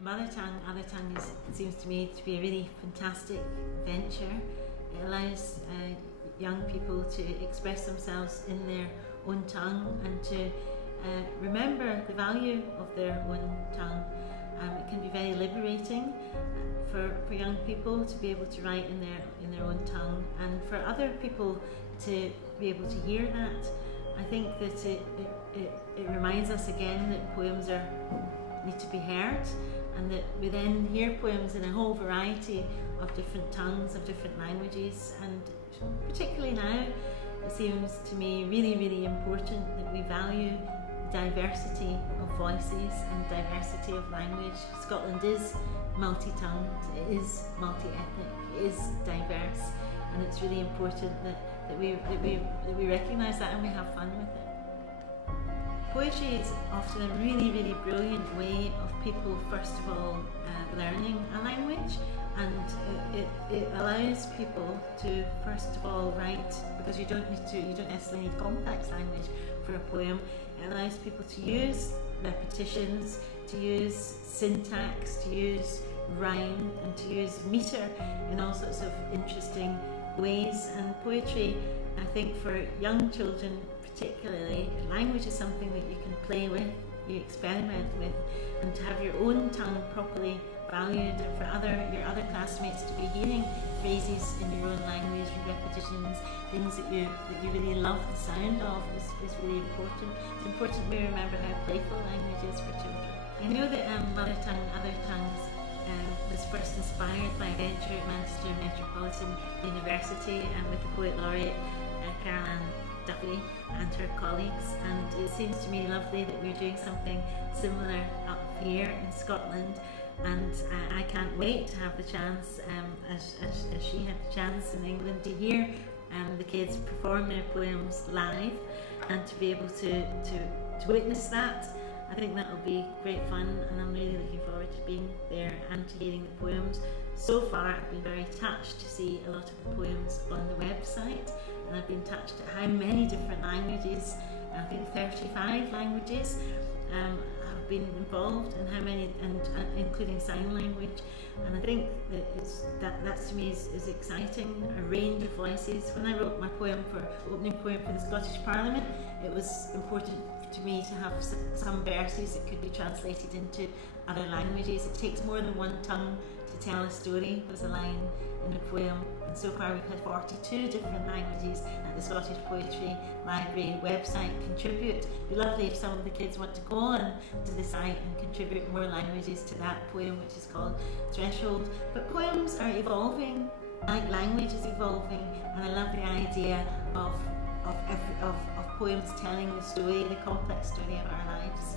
Mother tongue seems to me to be a really fantastic venture. It allows young people to express themselves in their own tongue and to remember the value of their own tongue. It can be very liberating for young people to be able to write in their own tongue, and for other people to be able to hear that. I think that it reminds us again that poems need to be heard, and that we then hear poems in a whole variety of different tongues, of different languages, and particularly now it seems to me really, really important that we value diversity of voices and diversity of language. Scotland is multi-tongued, it is multi-ethnic, it is diverse, and it's really important that we recognise that and we have fun with it. Poetry is often a really, really brilliant way of people first of all learning a language, and it allows people to first of all write, because you don't necessarily need complex language for a poem. It allows people to use repetitions, to use syntax, to use rhyme, and to use metre in all sorts of interesting ways. And poetry, I think for young children particularly, language is something that you can play with, you experiment with, and to have your own tongue properly valued, and for your other classmates to be hearing phrases in your own language, repetitions, things that you really love the sound of is really important. It's important we remember how playful language is for children. I know that Mother Tongue, Other Tongues was first inspired by a venture at Manchester Metropolitan University and with the poet laureate Makar and her colleagues, and it seems to me lovely that we're doing something similar up here in Scotland, and I can't wait to have the chance, as she had the chance in England, to hear the kids perform their poems live and to be able to witness that. I think that will be great fun, and I'm really looking forward to being there and to hearing the poems. So far I've been very touched to see a lot of the poems on the website, and I've been touched at how many different languages, I think 35 languages have been involved, and how many, and including sign language. And I think that to me is exciting, a range of voices. When I wrote my opening poem for the Scottish Parliament, it was important to me to have some verses that could be translated into other languages. It takes more than one tongue to tell a story, was a line in a poem, and so far we've had 42 different languages at the Scottish Poetry Library website contribute. It'd be lovely if some of the kids want to go on to the site and contribute more languages to that poem, which is called Threshold. But poems are evolving, like language is evolving, and I love the idea of poems telling the story, the complex story of our lives.